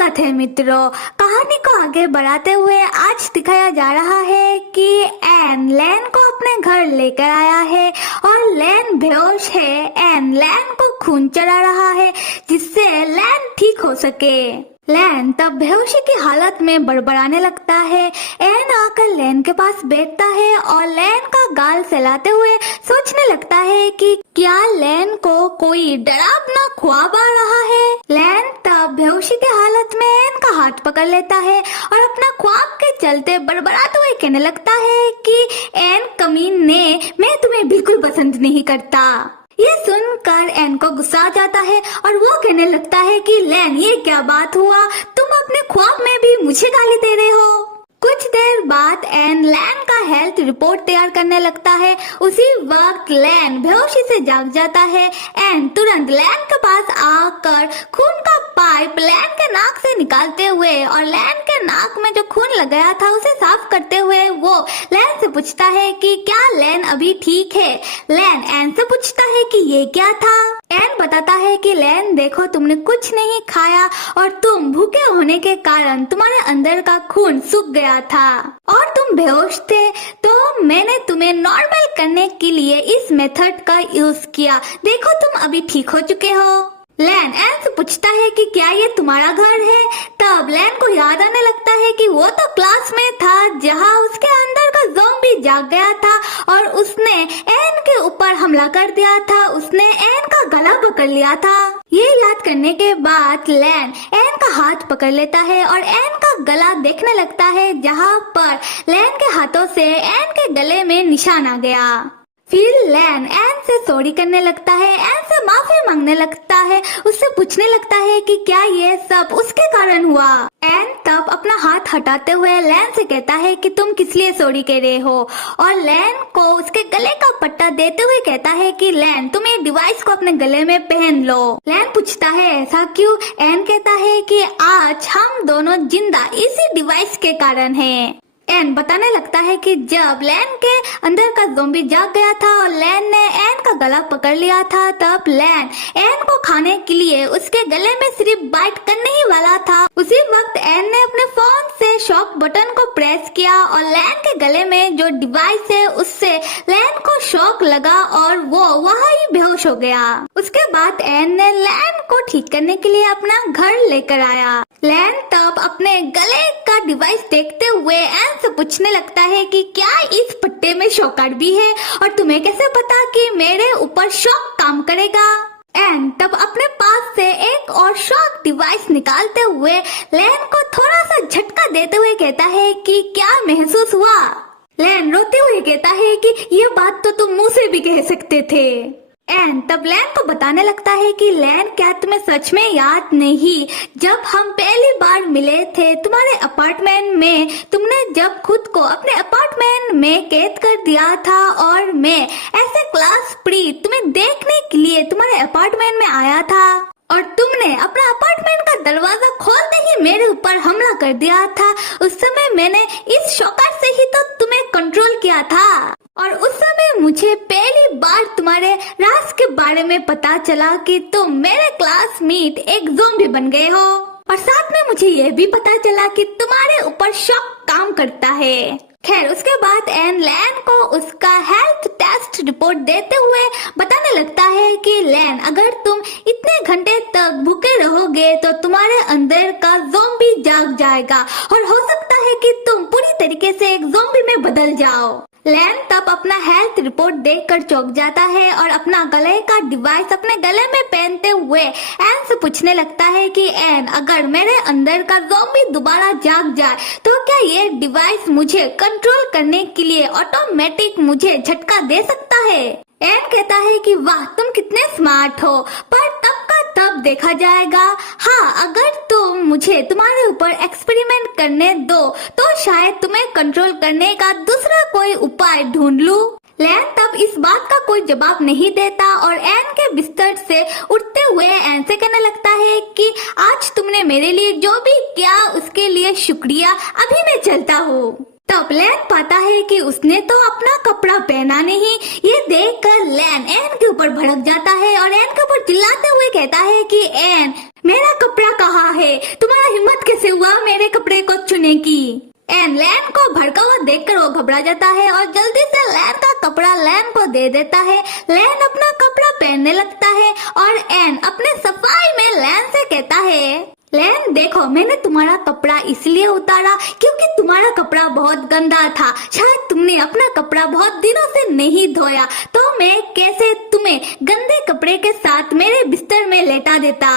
स्वागत है मित्रों। कहानी को आगे बढ़ाते हुए आज दिखाया जा रहा है कि एन लैन को अपने घर लेकर आया है और लैन बेहोश है। एन लैन को खून चढ़ा रहा है जिससे लैन ठीक हो सके। लैन तब बेहोशी की हालत में बड़बड़ाने लगता है। एन आकर लैन के पास बैठता है और लैन का गाल सहलाते हुए सोचने लगता है कि क्या लैन को कोई डरावना ख्वाब आ रहा है। लैन तब बेहोशी की हालत में एन का हाथ पकड़ लेता है और अपना ख्वाब के चलते बड़बड़ाते हुए कहने लगता है कि एन कमीने, मैं तुम्हें बिल्कुल पसंद नहीं करता। ये सुनकर एन को गुस्सा आ जाता है और वो कहने लगता है कि लैन, ये क्या बात हुआ, तुम अपने ख्वाब में भी मुझे गाली दे रहे हो। कुछ देर बाद एन लैन का हेल्थ रिपोर्ट तैयार करने लगता है। उसी वक्त लैन बेहोशी से जाग जाता है। एन तुरंत लैन के पास आकर खून का पाइप लैन के नाक से निकालते हुए और लैन के नाक में जो खून लगाया था उसे साफ करते हुए वो लैन से पूछता है कि क्या लैन अभी ठीक है। लैन एन से पूछता है कि ये क्या था। एन बताता है कि लैन, देखो, तुमने कुछ नहीं खाया और तुम भूखे होने के कारण तुम्हारे अंदर का खून सूख गया था और तुम बेहोश थे, तो मैंने तुम्हें नॉर्मल करने के लिए इस मेथड का यूज किया। देखो, तुम अभी ठीक हो चुके हो। लैन एन से पूछता है कि क्या ये तुम्हारा घर है। तब लैन को याद आने लगता है कि वो तो क्लास में था जहाँ उसके अंदर का ज़ॉम्बी जाग गया था और उसने एन के ऊपर हमला कर दिया था। उसने एन का गला पकड़ लिया था। ये याद करने के बाद लैन एन का हाथ पकड़ लेता है और एन का गला देखने लगता है जहाँ पर लैन के हाथों से एन के गले में निशान आ गया। फिर लैन एन से सॉरी करने लगता है, एन से माफी मांगने लगता है, उससे पूछने लगता है कि क्या ये सब उसके कारण हुआ। एन तब अपना हाथ हटाते हुए लैन से कहता है कि तुम किस लिए सॉरी कह रहे हो और लैन को उसके गले का पट्टा देते हुए कहता है कि लैन, तुम ये डिवाइस को अपने गले में पहन लो। लैन पूछता है ऐसा क्यों। एन कहता है कि आज हम दोनों जिंदा इसी डिवाइस के कारण हैं। एन बताने लगता है कि जब लैन के अंदर का ज़ॉम्बी जाग गया था और लैन ने एन का गला पकड़ लिया था, तब लैन एन को खाने के लिए उसके गले में सिर्फ बाइट करने ही वाला था। उसी वक्त एन ने अपने फोन से शॉक बटन को प्रेस किया और लैन के गले में जो डिवाइस है उससे लैन को शॉक लगा और वो वहाँ ही बेहोश हो गया। उसके बाद एन ने लैन को ठीक करने के लिए अपना घर लेकर आया। लैन तब अपने गले का डिवाइस देखते हुए एन से पूछने लगता है कि क्या इस पट्टे में शॉकर भी है और तुम्हें कैसे पता कि मेरे ऊपर शॉक काम करेगा। एन तब अपने पास से एक और शॉक डिवाइस निकालते हुए लैन को थोड़ा सा झटका देते हुए कहता है कि क्या महसूस हुआ। लैन रोते हुए कहता है कि ये बात तो तुम मुंह से भी कह सकते थे। एन तब लैन को बताने लगता है कि लैन, क्या तुम्हें सच में याद नहीं, जब हम पहली बार मिले थे तुम्हारे अपार्टमेंट में, तुमने जब खुद को अपने अपार्टमेंट में कैद कर दिया था और मैं ऐसे क्लास प्री तुम्हें देखने के लिए तुम्हारे अपार्टमेंट में आया था और तुमने अपना अपार्टमेंट का दरवाजा खोलते ही मेरे ऊपर हमला कर दिया था। उस समय मैंने इस शॉकर से ही तो तुम्हें कंट्रोल किया था और उस समय मुझे पहली बार तुम्हारे राज के बारे में पता चला कि तुम मेरे क्लासमेट एक ज़ॉम्बी बन गए हो और साथ में मुझे यह भी पता चला कि तुम्हारे ऊपर शॉक काम करता है। खैर, उसके बाद एन लैन को उसका हेल्थ टेस्ट रिपोर्ट देते हुए बताने लगता है कि लैन, अगर तुम इतने घंटे तक भूखे रहोगे तो तुम्हारे अंदर का ज़ॉम्बी जाग जाएगा और हो सकता है कि तुम पूरी तरीके से एक ज़ॉम्बी में बदल जाओ। लैन तब अपना हेल्थ रिपोर्ट देखकर चौंक जाता है और अपना गले का डिवाइस अपने गले में पहनते हुए एन से पूछने लगता है कि एन, अगर मेरे अंदर का ज़ॉम्बी दोबारा जाग जाए तो क्या ये डिवाइस मुझे कंट्रोल करने के लिए ऑटोमेटिक मुझे झटका दे सकता है। एन कहता है कि वाह, तुम कितने स्मार्ट हो, पर तब का तब देखा जाएगा। हाँ, अगर तुम मुझे तुम्हारे ऊपर एक्सपेरिमेंट करने दो तो शायद तुम्हें कंट्रोल करने का दूसरा कोई उपाय ढूंढ लूं। लैन तब इस बात का कोई जवाब नहीं देता और एन के बिस्तर से उठते हुए एन से कहने लगता है कि आज तुमने मेरे लिए जो भी किया उसके लिए शुक्रिया, अभी मैं चलता हूँ। तब लैन पाता है कि उसने तो अपना कपड़ा पहना नहीं। ये देखकर लैन एन के ऊपर भड़क जाता है और एन के ऊपर चिल्लाते हुए कहता है कि एन, मेरा कपड़ा कहाँ है? तुम्हारा हिम्मत कैसे हुआ मेरे कपड़े को छूने की? एन लैन को भड़का हुआ देखकर वो घबरा जाता है और जल्दी से लैन का कपड़ा लैन को दे देता है। लैन अपना कपड़ा पहनने लगता है और एन अपने सफाई में लैन से कहता है, लैन देखो, मैंने तुम्हारा कपड़ा इसलिए उतारा क्योंकि तुम्हारा कपड़ा बहुत गंदा था। शायद तुमने अपना कपड़ा बहुत दिनों से नहीं धोया, तो मैं कैसे तुम्हें गंदे कपड़े के साथ मेरे बिस्तर में लेटा देता।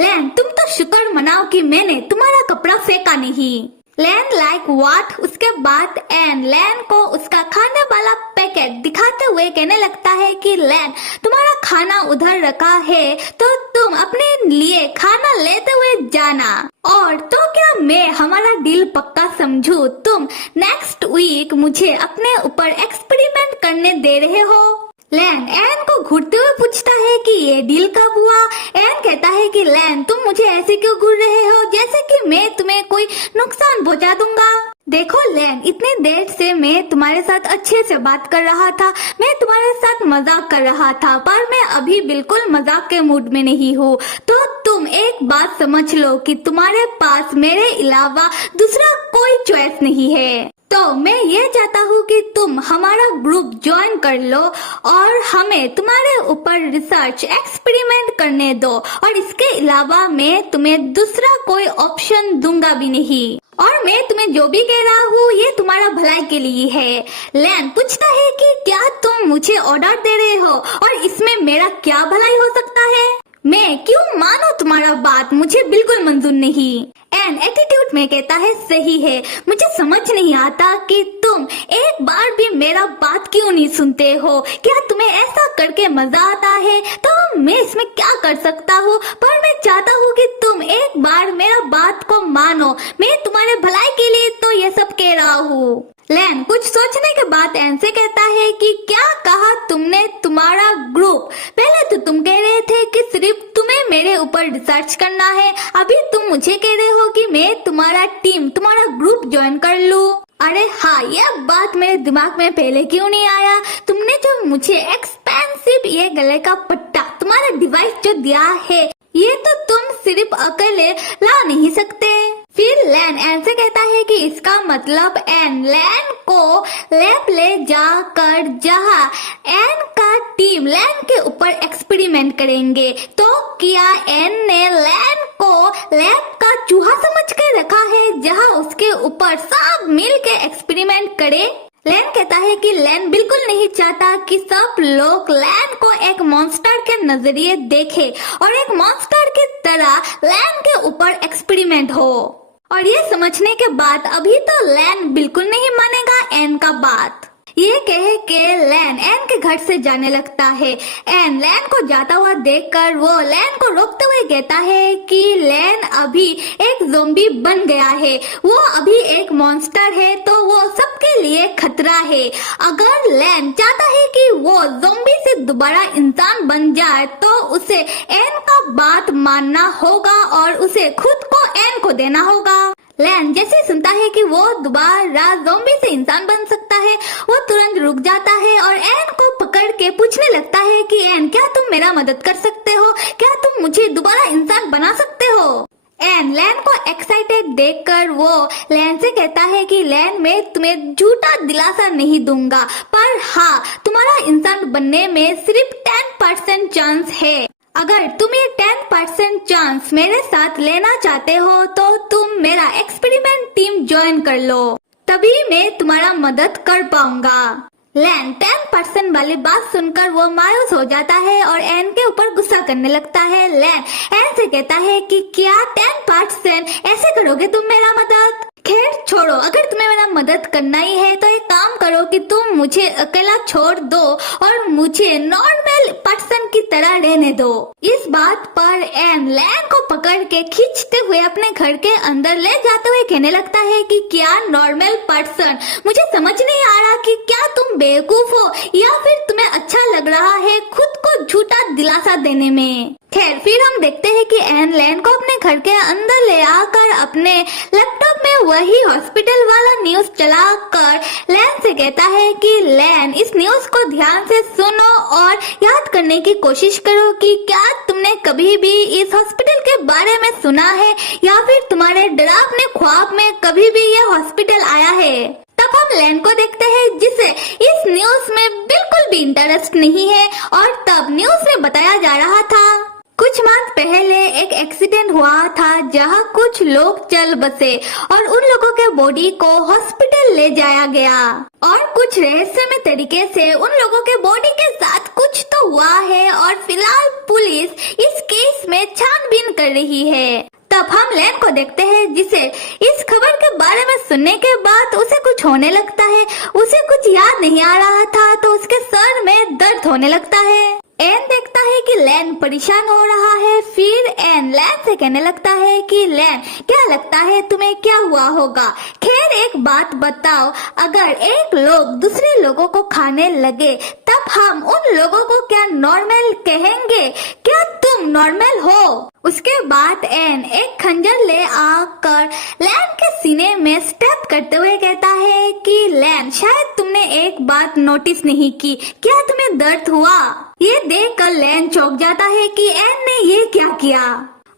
लैन तुम तो शुक्र मनाओ कि मैंने तुम्हारा कपड़ा फेंका नहीं। लैन लाइक व्हाट? उसके बाद एन लैन को उसका खाने वाला पैकेट दिखाते हुए कहने लगता है कि लैन तुम्हारा खाना उधर रखा है, तो तुम अपने लिए खाना लेते हुए जाना। और तो क्या मैं हमारा डील पक्का समझूं? तुम नेक्स्ट वीक मुझे अपने ऊपर एक्सपेरिमेंट करने दे रहे हो? लैन एन को घूरते हुए पूछता है कि ये डील कब हुआ? एन कहता है कि लैन तुम मुझे ऐसे क्यों घूर रहे हो जैसे कि मैं तुम्हें कोई नुकसान पहुंचा दूंगा। देखो लैन, इतनी देर से मैं तुम्हारे साथ अच्छे से बात कर रहा था, मैं तुम्हारे साथ मजाक कर रहा था, पर मैं अभी बिल्कुल मजाक के मूड में नहीं हूँ। तो तुम एक बात समझ लो कि तुम्हारे पास मेरे अलावा दूसरा कोई चॉइस नहीं है। तो मैं ये चाहता हूँ कि तुम हमारा ग्रुप ज्वाइन कर लो और हमें तुम्हारे ऊपर रिसर्च एक्सपेरिमेंट करने दो, और इसके अलावा मैं तुम्हें दूसरा कोई ऑप्शन दूंगा भी नहीं। और मैं तुम्हें जो भी कह रहा हूँ ये तुम्हारा भलाई के लिए है। लैन पूछता है कि क्या तुम मुझे ऑर्डर दे रहे हो और इसमें मेरा क्या भलाई हो सकता है? मैं क्यों मानो तुम्हारा बात? मुझे बिल्कुल मंजूर नहीं। एन एटीट्यूड में कहता है, सही है, मुझे समझ नहीं आता कि तुम एक बार भी मेरा बात क्यों नहीं सुनते हो। क्या तुम्हें ऐसा करके मजा आता है? तो मैं इसमें क्या कर सकता हूँ, पर मैं चाहता हूँ कि तुम एक बार मेरा बात को मानो। मैं तुम्हारे भलाई के लिए तो ये सब कह रहा हूँ। लैन कुछ सोचने के बाद एन से कहता है कि क्या कहा तुमने? तुम्हारा ग्रुप? पहले तो तुम कह रहे थे कि सिर्फ तुम्हें मेरे ऊपर रिसर्च करना है, अभी तुम मुझे कह रहे हो कि मैं तुम्हारा टीम, तुम्हारा ग्रुप ज्वाइन कर लूं। अरे हाँ, यह बात मेरे दिमाग में पहले क्यों नहीं आया? तुमने जो मुझे एक्सपेंसिव ये गले का पट्टा, तुम्हारा डिवाइस जो दिया है, ये तो तुम सिर्फ अकेले ला नहीं सकते। फिर लैन एन से कहता है कि इसका मतलब एन लैन को लैब ले जाकर जहाँ एन का टीम लैन के ऊपर एक्सपेरिमेंट करेंगे। तो क्या एन ने लैन को लैब का चूहा समझ के रखा है जहाँ उसके ऊपर सब मिल के एक्सपेरिमेंट करे? लैन कहता है कि लैन बिल्कुल नहीं चाहता कि सब लोग लैन को एक मॉन्स्टर के नजरिए देखे और एक मॉन्स्टर की तरह लैन के ऊपर एक्सपेरिमेंट हो। और ये समझने के बाद अभी तो लैन बिल्कुल नहीं मानेगा एन का बात। ये कह के लैन एन के घर से जाने लगता है। एन लैन को जाता हुआ देखकर वो लैन को रोकते हुए कहता है कि लैन अभी एक ज़ॉम्बी बन गया है, वो अभी एक मॉन्स्टर है, तो वो सबके लिए खतरा है। अगर लैन चाहता है कि वो ज़ॉम्बी से दोबारा इंसान बन जाए तो उसे एन का बात मानना होगा और उसे खुद को एन को देना होगा। लैन जैसे सुनता है कि वो दोबारा ज़ॉम्बी से इंसान बन सकता है, वो तुरंत रुक जाता है और एन को पकड़ के पूछने लगता है कि एन, क्या तुम मेरा मदद कर सकते हो? क्या तुम मुझे दोबारा इंसान बना सकते हो? एन लैन को एक्साइटेड देखकर वो लैन से कहता है कि लैन, मैं तुम्हें झूठा दिलासा नहीं दूंगा, पर हाँ, तुम्हारा इंसान बनने में सिर्फ 10% चांस है। अगर तुम ये 10% चांस मेरे साथ लेना चाहते हो तो तुम मेरा एक्सपेरिमेंट टीम ज्वाइन कर लो, तभी मैं तुम्हारा मदद कर पाऊंगा। लैन 10% वाली बात सुनकर वो मायूस हो जाता है और एन के ऊपर गुस्सा करने लगता है। लैन एन से कहता है कि क्या 10% ऐसे करोगे तुम मेरा मदद? खैर छोड़ो, अगर तुम्हें मेरा मदद करना ही है तो एक काम करो कि तुम मुझे अकेला छोड़ दो और मुझे नॉर्मल पर्सन की तरह रहने दो। इस बात पर एन लैन को पकड़ के खींचते हुए अपने घर के अंदर ले जाते हुए कहने लगता है कि क्या नॉर्मल पर्सन? मुझे समझ नहीं आ रहा कि क्या तुम बेवकूफ हो या फिर तुम्हें अच्छा लग रहा है खुद को झूठा दिलासा देने में। खैर फिर हम देखते हैं कि एन लैन को अपने घर के अंदर ले आकर अपने लैपटॉप में वही हॉस्पिटल वाला न्यूज चलाकर लैन से कहता है कि लैन, इस न्यूज को ध्यान से सुनो और याद करने की कोशिश करो कि क्या तुमने कभी भी इस हॉस्पिटल के बारे में सुना है या फिर तुम्हारे डरावने ख्वाब में कभी भी यह हॉस्पिटल आया है। तब हम लैन को देखते हैं जिसे इस न्यूज में बिल्कुल भी इंटरेस्ट नहीं है और तब न्यूज में बताया जा रहा था कुछ माह पहले एक एक्सीडेंट हुआ था जहां कुछ लोग चल बसे और उन लोगों के बॉडी को हॉस्पिटल ले जाया गया और कुछ रहस्यमय तरीके से उन लोगों के बॉडी के साथ कुछ तो हुआ है और फिलहाल पुलिस इस केस में छानबीन कर रही है। तब हम लैन को देखते हैं जिसे इस खबर के बारे में सुनने के बाद उसे कुछ होने लगता है, उसे कुछ याद नहीं आ रहा था तो उसके सर में दर्द होने लगता है। एन देखता है कि लैन परेशान हो रहा है, फिर एन लैन से कहने लगता है कि लैन, क्या लगता है तुम्हें क्या हुआ होगा? खैर एक बात बताओ, अगर एक लोग दूसरे लोगों को खाने लगे तब हम उन लोगों को क्या नॉर्मल कहेंगे? क्या तुम नॉर्मल हो? उसके बाद एन एक खंजर ले आकर लैन के सीने में स्टैब करते हुए कहता है कि लैन, शायद तुमने एक बात नोटिस नहीं की, क्या तुम्हें दर्द हुआ? ये देखकर लैन चौंक जाता है कि एन ने ये क्या किया।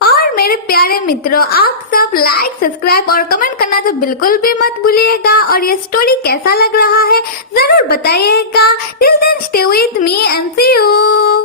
और मेरे प्यारे मित्रों, आप सब लाइक, सब्सक्राइब और कमेंट करना तो बिल्कुल भी मत भूलिएगा और ये स्टोरी कैसा लग रहा है जरूर बताइएगा। Till then stay with me and see you.